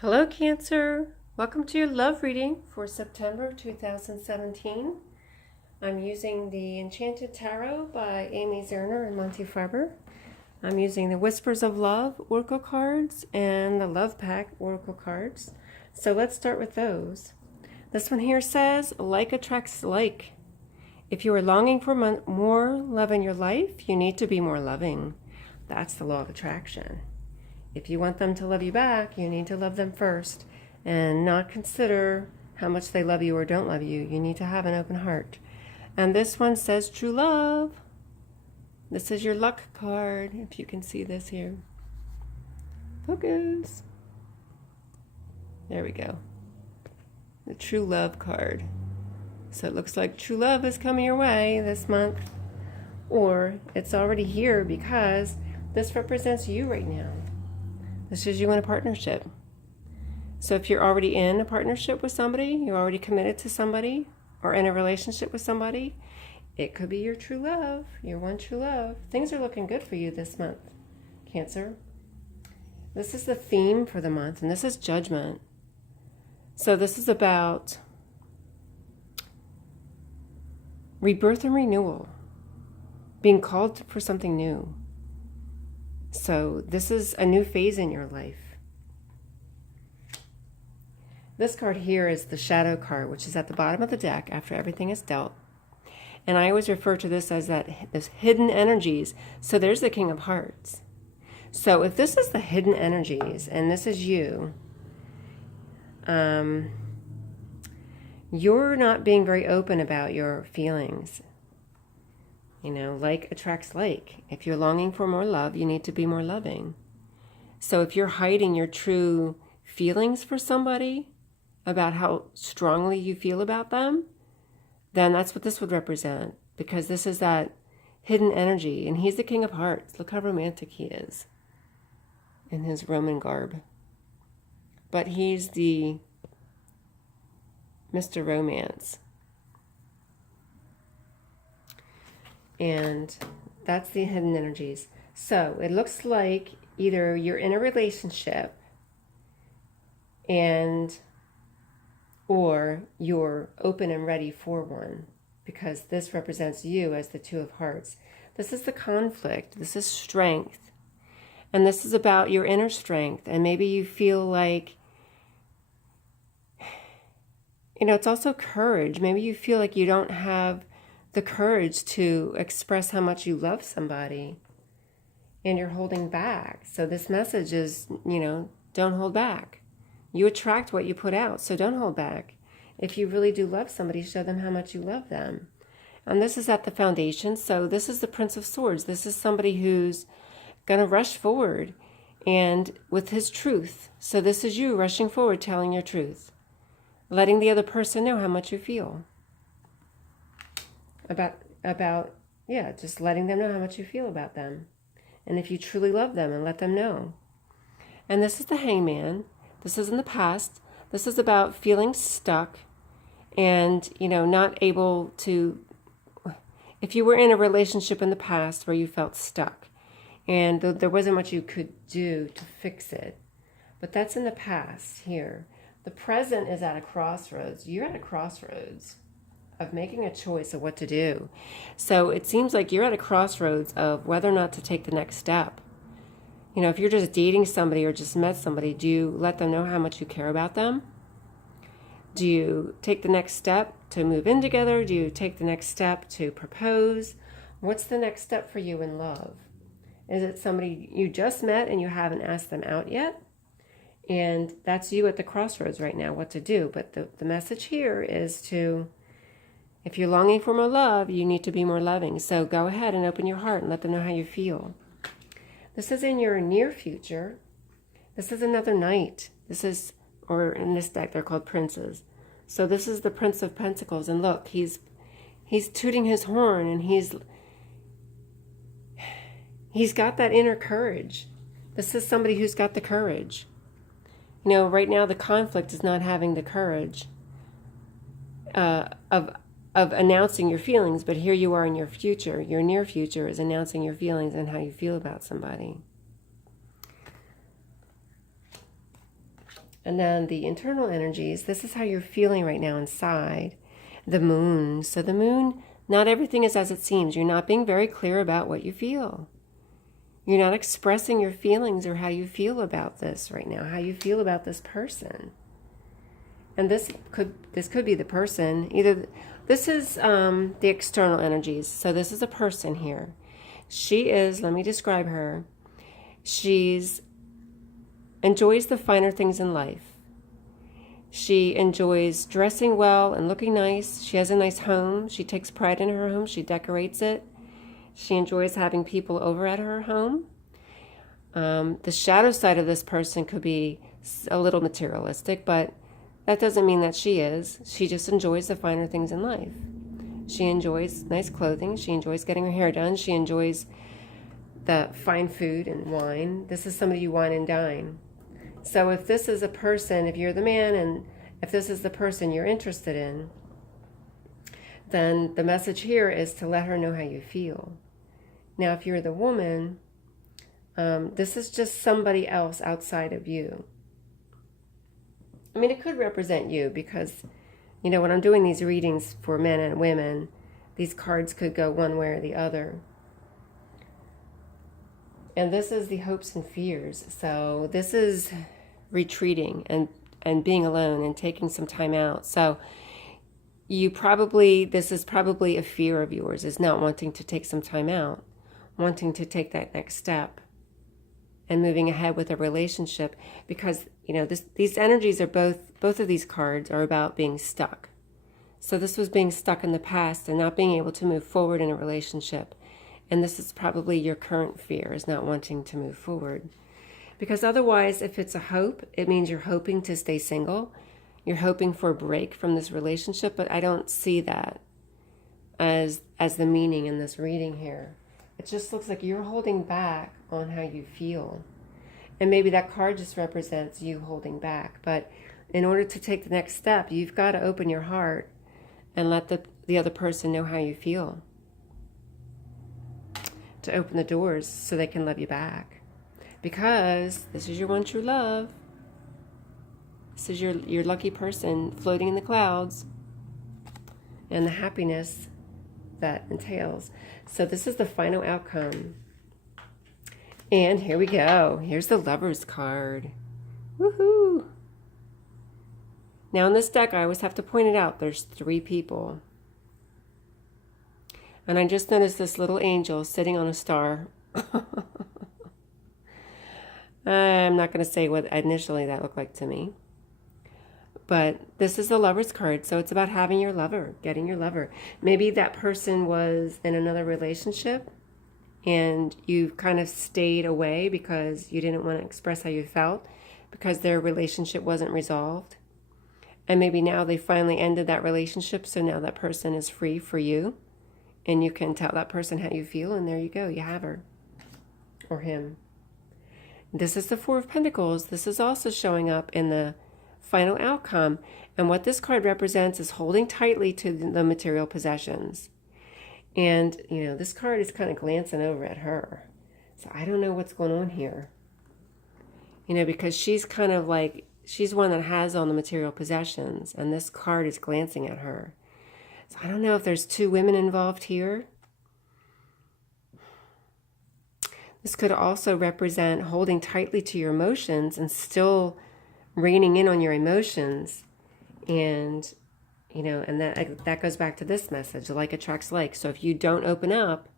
Hello, Cancer. Welcome to your love reading for September 2017. I'm using the Enchanted Tarot by Amy Zerner and Monty Farber. I'm using the Whispers of Love Oracle cards and the Love Pack Oracle cards. So let's start with those. This one here says, like attracts like. If you are longing for more love in your life, you need to be more loving. That's the law of attraction. If you want them to love you back, you need to love them first and not consider how much they love you or don't love you. You need to have an open heart. And this one says true love. This is your luck card, if you can see this here. Focus. There we go. The true love card. So it looks like true love is coming your way this month. Or it's already here because this represents you right now. This is you in a partnership. So if you're already in a partnership with somebody, you're already committed to somebody, or in a relationship with somebody, it could be your true love, your one true love. Things are looking good for you this month, Cancer. This is the theme for the month, and this is judgment. So this is about rebirth and renewal, being called for something new. So this is a new phase in your life. This card here is the shadow card, which is at the bottom of the deck after everything is dealt. And I always refer to this as this hidden energies. So there's the King of Hearts. So if this is the hidden energies and this is you, you're not being very open about your feelings. You know, like attracts like. If you're longing for more love, you need to be more loving. So if you're hiding your true feelings for somebody, about how strongly you feel about them, then that's what this would represent. Because this is that hidden energy. And he's the King of Hearts. Look how romantic he is in his Roman garb. But he's the Mr. Romance. And that's the hidden energies. So it looks like either you're in a relationship or you're open and ready for one, because this represents you as the Two of Hearts. This is the conflict. This is strength. And this is about your inner strength. And maybe you feel like, it's also courage. Maybe you feel like you don't have the courage to express how much you love somebody and you're holding back. So this message is, don't hold back. You attract what you put out, so don't hold back. If you really do love somebody, show them how much you love them. And this is at the foundation. So this is the Prince of Swords. This is somebody who's going to rush forward and with his truth. So this is you rushing forward, telling your truth, letting the other person know how much you feel. Just letting them know how much you feel about them. And if you truly love them, and let them know. And this is the Hangman. This is in the past. This is about feeling stuck and, not able to, if you were in a relationship in the past where you felt stuck and there wasn't much you could do to fix it, but that's in the past here. The present is at a crossroads. You're at a crossroads of making a choice of what to do. So it seems like you're at a crossroads of whether or not to take the next step. If you're just dating somebody or just met somebody, do you let them know how much you care about them? Do you take the next step to move in together? Do you take the next step to propose? What's the next step for you in love? Is it somebody you just met and you haven't asked them out yet? And that's you at the crossroads right now, what to do. But the message here is to, if you're longing for more love, you need to be more loving. So go ahead and open your heart and let them know how you feel. This is in your near future. This is another knight. Or in this deck, they're called princes. So this is the Prince of Pentacles. And look, he's tooting his horn and he's got that inner courage. This is somebody who's got the courage. Right now the conflict is not having the courage of announcing your feelings, but here you are in your future. Your near future is announcing your feelings and how you feel about somebody. And then the internal energies, this is how you're feeling right now inside. The moon. So the moon, not everything is as it seems. You're not being very clear about what you feel. You're not expressing your feelings or how you feel about this right now, how you feel about this person. And this could be the person. Either this is the external energies. So this is a person here. She is, let me describe her. She's enjoys the finer things in life. She enjoys dressing well and looking nice. She has a nice home. She takes pride in her home. She decorates it. She enjoys having people over at her home. The shadow side of this person could be a little materialistic, but that doesn't mean that she is. She just enjoys the finer things in life. She enjoys nice clothing. She enjoys getting her hair done. She enjoys the fine food and wine. This is somebody you wine and dine. So if this is a person, if you're the man and if this is the person you're interested in, then the message here is to let her know how you feel. Now, if you're the woman, this is just somebody else outside of you. I mean, it could represent you because, you know, when I'm doing these readings for men and women, these cards could go one way or the other. And this is the hopes and fears. So this is retreating and being alone and taking some time out. So this is probably a fear of yours, is not wanting to take some time out, wanting to take that next step and moving ahead with a relationship, because, you know, these energies are both of these cards are about being stuck. So this was being stuck in the past and not being able to move forward in a relationship. And this is probably your current fear, is not wanting to move forward. Because otherwise, if it's a hope, it means you're hoping to stay single. You're hoping for a break from this relationship, but I don't see that as the meaning in this reading here. It just looks like you're holding back on how you feel. And maybe that card just represents you holding back. But in order to take the next step, you've got to open your heart and let the other person know how you feel. To open the doors so they can love you back. Because this is your one true love. This is your lucky person floating in the clouds. And the happiness that entails. So this is the final outcome. And here we go. Here's the Lover's card. Woohoo! Now in this deck, I always have to point it out. There's 3 people. And I just noticed this little angel sitting on a star. I'm not going to say what initially that looked like to me. But this is the Lover's card, so it's about having your lover, getting your lover. Maybe that person was in another relationship and you kind of stayed away because you didn't want to express how you felt because their relationship wasn't resolved. And maybe now they finally ended that relationship, so now that person is free for you. And you can tell that person how you feel, and there you go, you have her. Or him. This is the 4 of Pentacles. This is also showing up in the final outcome. And what this card represents is holding tightly to the material possessions. And, you know, this card is kind of glancing over at her. So I don't know what's going on here. You know, because she's kind of like, she's one that has all the material possessions. And this card is glancing at her. So I don't know if there's 2 women involved here. This could also represent holding tightly to your emotions and still reining in on your emotions. And, you know, and that goes back to this message, like attracts like. So if you don't open up,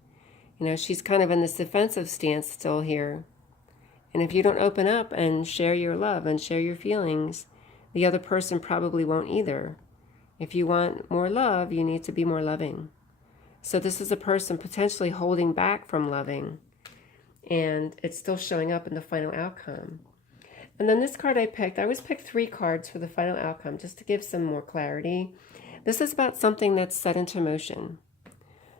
you know, she's kind of in this defensive stance still here. And if you don't open up and share your love and share your feelings, the other person probably won't either. If you want more love, you need to be more loving. So this is a person potentially holding back from loving. And it's still showing up in the final outcome. And then this card I picked, I always pick 3 cards for the final outcome just to give some more clarity. This is about something that's set into motion.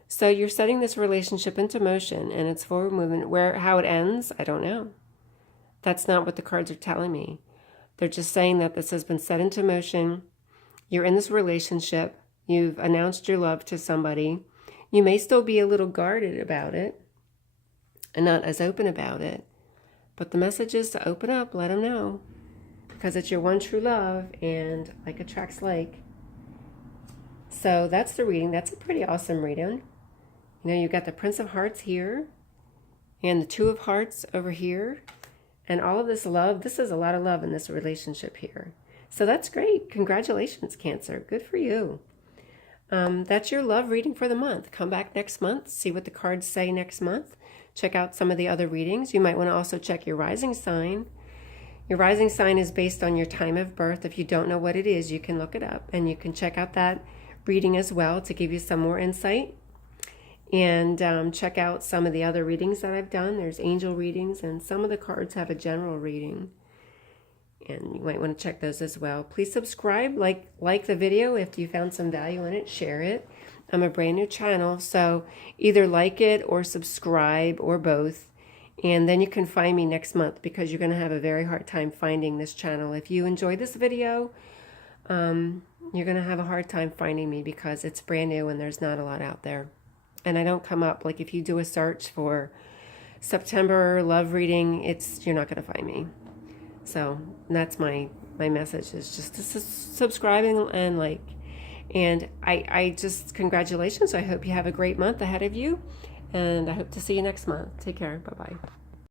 So you're setting this relationship into motion and it's forward movement. How it ends, I don't know. That's not what the cards are telling me. They're just saying that this has been set into motion. You're in this relationship. You've announced your love to somebody. You may still be a little guarded about it and not as open about it. But the message is to open up, let them know. because it's your one true love, and like attracts like. So that's the reading. That's a pretty awesome reading. You know, you've got the Prince of Hearts here and the Two of Hearts over here, and all of this love. This is a lot of love in this relationship here. So that's great. Congratulations, Cancer. Good for you. That's your love reading for the month. Come back next month, see what the cards say next month. Check out some of the other readings. You might want to also check your rising sign. Your rising sign is based on your time of birth. If you don't know what it is, you can look it up, and you can check out that reading as well to give you some more insight. And check out some of the other readings that I've done. There's angel readings, and some of the cards have a general reading. And you might want to check those as well. Please subscribe, like the video if you found some value in it, share it. I'm a brand new channel, so either like it or subscribe or both. And then you can find me next month, because you're going to have a very hard time finding this channel. If you enjoyed this video, you're going to have a hard time finding me, because it's brand new and there's not a lot out there. And I don't come up, like if you do a search for September love reading, you're not going to find me. So that's my message, is just to subscribe and like. And I just, congratulations. I hope you have a great month ahead of you. And I hope to see you next month. Take care. Bye-bye.